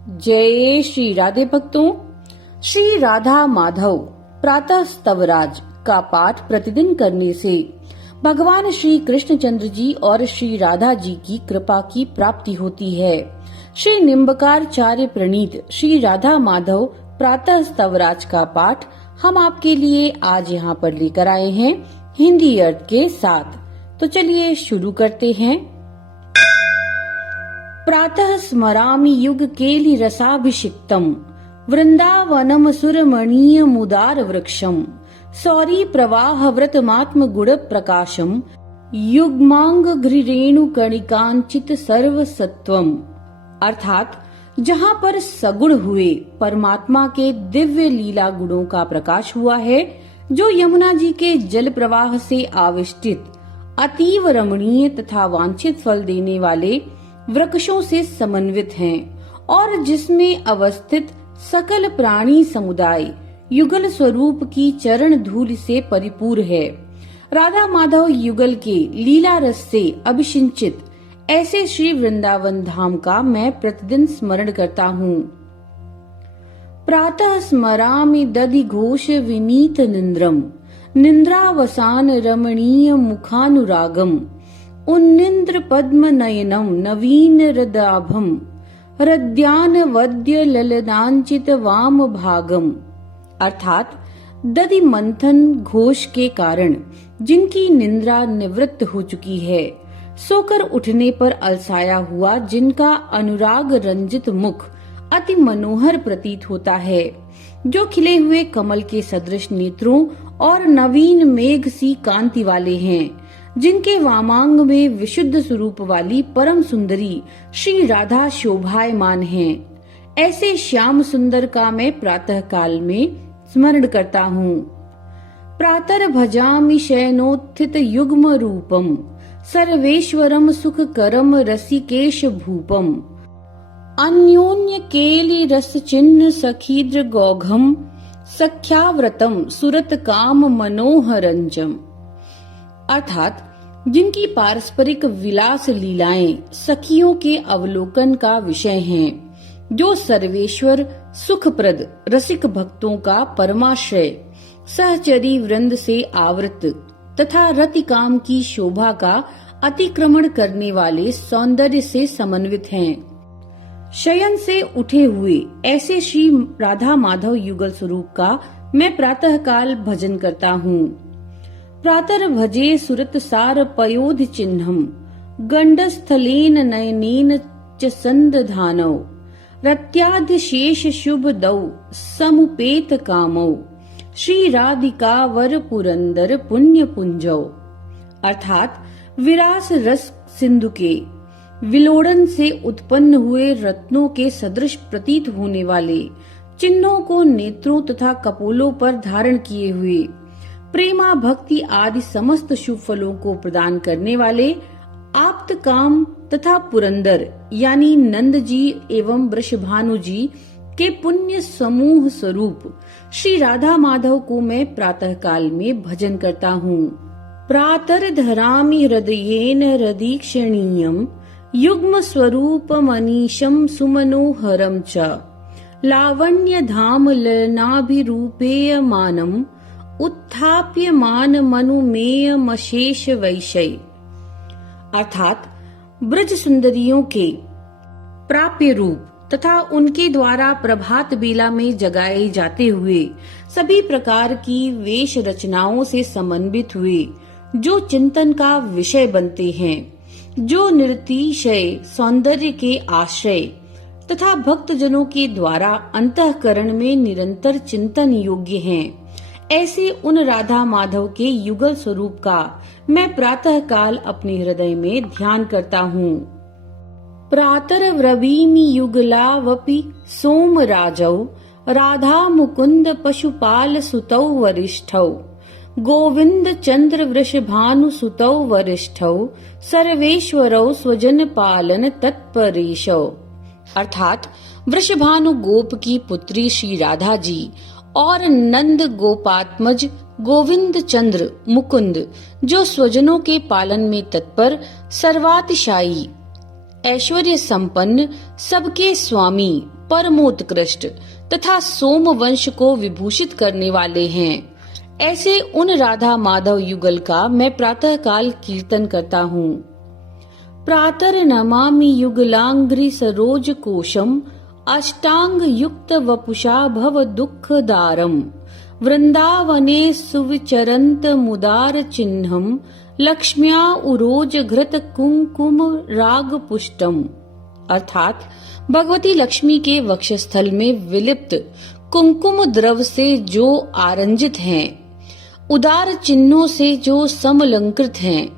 जय श्री राधे भक्तों। श्री राधा माधव प्रातः स्तवराज का पाठ प्रतिदिन करने से भगवान श्री कृष्णचंद्र जी और श्री राधा जी की कृपा की प्राप्ति होती है। श्री निम्बकारचार्य प्रणीत श्री राधा माधव प्रातः स्तवराज का पाठ हम आपके लिए आज यहाँ पर लेकर आए हैं हिंदी अर्थ के साथ। तो चलिए शुरू करते हैं। प्रातः स्मरामि युग केलि रसाभिषिक्तम् वृंदावनम सुरमणीय मुदार वृक्षम सौरी प्रवाह व्रतमात्म गुण प्रकाशम युग्मांग घ्रिरेणु कणिकांचित सर्व सत्वम। अर्थात जहाँ पर सगुण हुए परमात्मा के दिव्य लीला गुणों का प्रकाश हुआ है, जो यमुना जी के जल प्रवाह से आविष्टित अतीव रमणीय तथा वांछित फल देने वाले वृक्षों से समन्वित हैं और जिसमें अवस्थित सकल प्राणी समुदाय युगल स्वरूप की चरण धूल से परिपूर्ण है। राधा माधव युगल के लीला रस से अभिषिंचित ऐसे श्री वृंदावन धाम का मैं प्रतिदिन स्मरण करता हूँ। प्रातः स्मरामि दधि घोष विनीत निंद्रम निंद्रावसान रमणीय मुखानुरागम उन्निंद्र पद्म नयनम नवीन हृदाभम हृदयान वद्य ललनांचित वाम भागम। अर्थात दधि मंथन घोष के कारण जिनकी निंद्रा निवृत्त हो चुकी है, सोकर उठने पर अलसाया हुआ जिनका अनुराग रंजित मुख अति मनोहर प्रतीत होता है, जो खिले हुए कमल के सदृश नेत्रों और नवीन मेघ सी कांति वाले हैं, जिनके वामांग में विशुद्ध स्वरूप वाली परम सुंदरी श्री राधा शोभायमान हैं, ऐसे श्याम सुंदर का मैं प्रातः काल में स्मरण करता हूँ। प्रातर भजामि शयनोत्थित युग्म रूपम सर्वेश्वरम सुख करम रसिकेश भूपम अन्योन्य केलि रस चिन्ह सखीद्र गौघम सख्याव्रतम सुरत काम मनोहरंजम। अर्थात जिनकी पारस्परिक विलास लीलाएं सखियों के अवलोकन का विषय हैं, जो सर्वेश्वर सुखप्रद रसिक भक्तों का परमाश्रय सहचरी वृंद से आवृत तथा रतिकाम की शोभा का अतिक्रमण करने वाले सौंदर्य से समन्वित हैं। शयन से उठे हुए ऐसे श्री राधा माधव युगल स्वरूप का मैं प्रातः काल भजन करता हूँ। प्रातर भजे सुरत सार पयोधि चिन्हम गंडस्थलेन नयनेन च संदधानौ रत्याद्य शेष शुभ दौ समुपेत कामौ श्री राधिका वर पुरंदर पुण्य पुंजौ। अर्थात विरास रस सिंधु के विलोड़न से उत्पन्न हुए रत्नों के सदृश प्रतीत होने वाले चिन्हों को नेत्रों तथा कपोलों पर धारण किए हुए प्रेमा भक्ति आदि समस्त शुभ फलों को प्रदान करने वाले आप्त काम तथा पुरंदर यानी नंद जी एवं वृषभानु जी के पुण्य समूह स्वरूप श्री राधा माधव को मैं प्रातः काल में भजन करता हूँ। प्रातर धरामि हृदयेन हृदीक्षणीयम युग्म स्वरूप मनीषम सुमनोहरम च लावण्य धाम ललनाभिरूपेय मानम उत्थाप्य मान मनुमेय मशेष वैशय। अर्थात ब्रज सुंदरियों के प्राप्य रूप तथा उनके द्वारा प्रभात बेला में जगाए जाते हुए सभी प्रकार की वेश रचनाओं से समन्वित हुए जो चिंतन का विषय बनते हैं, जो निरतिशय सौंदर्य के आश्रय तथा भक्तजनों के द्वारा अंतःकरण में निरंतर चिंतन योग्य हैं, ऐसे उन राधा माधव के युगल स्वरूप का मैं प्रातः काल अपने हृदय में ध्यान करता हूँ। प्रातर व्रवीमि युगलावपि सोम राजौ राधा मुकुंद पशुपाल सुतौ वरिष्ठौ गोविंद चंद्र वृषभानु सुतौ वरिष्ठौ सर्वेश्वरौ स्वजन पालन तत्परेशौ। अर्थात वृषभानु गोप की पुत्री श्री राधा जी और नंद गोपात्मज गोविंद चंद्र मुकुंद जो स्वजनों के पालन में तत्पर सर्वातिशायी ऐश्वर्य संपन्न, सबके स्वामी, परमोत्कृष्ट तथा सोमवंश को विभूषित करने वाले हैं। ऐसे उन राधा माधव युगल का मैं प्रातः काल कीर्तन करता हूँ। प्रातः नमामि युगलांघ्रि सरोज कोशम, अष्टांग युक्त वपुषा भव दुख दारम, वृंदावने सुविचरंत मुदार चिन्हम, लक्ष्म्या उरोज घृत कुंकुम राग पुष्टम। अर्थात भगवती लक्ष्मी के वक्षस्थल में विलिप्त कुंकुम द्रव से जो आरंजित हैं, उदार चिन्हों से जो समलंकृत हैं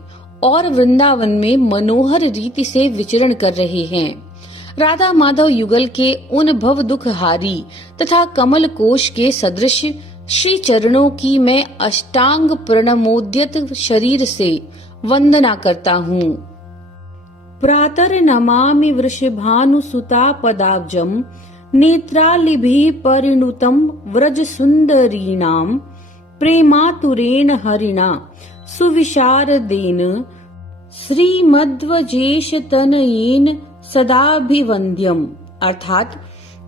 और वृंदावन में मनोहर रीति से विचरण कर रहे हैं, राधा माधव युगल के उन भव दुख हारी तथा कमल कोश के सदृश श्री चरणों की मैं अष्टांग प्रणमोद्यत शरीर से वंदना करता हूँ। प्रातः नमामि वृषभानुसुता पदाब्जम, नेत्रालिभिः परिणुतं व्रज सुंदरीणाम, प्रेमातुरेण हरिणा सुविशारदेन, श्रीमध्वजेश तनयेन सदाभिवंद्यम। अर्थात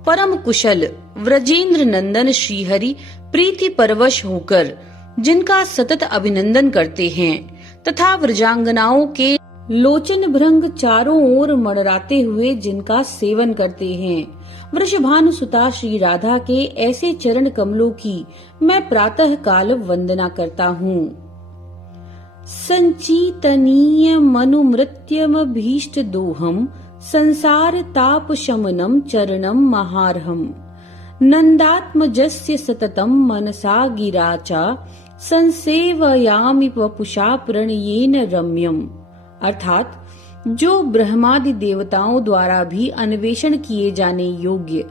परम कुशल व्रजेंद्र नंदन श्रीहरि प्रीति परवश होकर जिनका सतत अभिनंदन करते हैं तथा व्रजांगनाओं के लोचन भृंग चारों ओर मड़राते हुए जिनका सेवन करते हैं, वृषभानुसुता श्री राधा के ऐसे चरण कमलों की मैं प्रातः काल वंदना करता हूँ। संचीतनीय मनुमृत्यम भीष्ट दोहम, संसार ताप शमनम चरणम महारहम, नंदात्मजस्य सततम मनसा गिराचा, संसेवयामि वपुषा प्रणयेन रम्यम। अर्थात जो ब्रह्मादि देवताओं द्वारा भी अन्वेषण किए जाने योग्य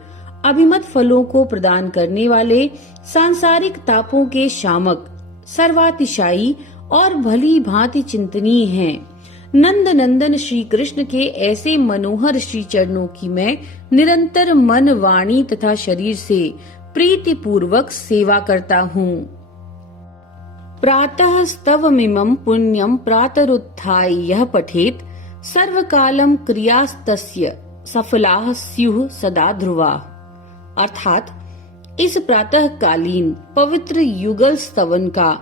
अभिमत फलों को प्रदान करने वाले, सांसारिक तापों के शामक, सर्वातिशायी और भली भांति चिंतनीय हैं, नंद नंदन श्री कृष्ण के ऐसे मनोहर श्री चरणों की मैं निरंतर मन, वाणी तथा शरीर से प्रीति पूर्वक सेवा करता हूँ। प्रातः स्तवमिमं पुण्यं प्रातरुत्थाय यः पठेत, सर्वकालम क्रियास्तस्य सफलाः स्युः सदा ध्रुवा। अर्थात इस प्रातः कालीन पवित्र युगल स्तवन का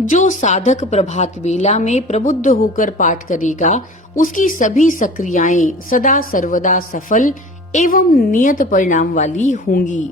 जो साधक प्रभात बेला में प्रबुद्ध होकर पाठ करेगा, उसकी सभी सक्रियाएं सदा सर्वदा सफल एवं नियत परिणाम वाली होंगी।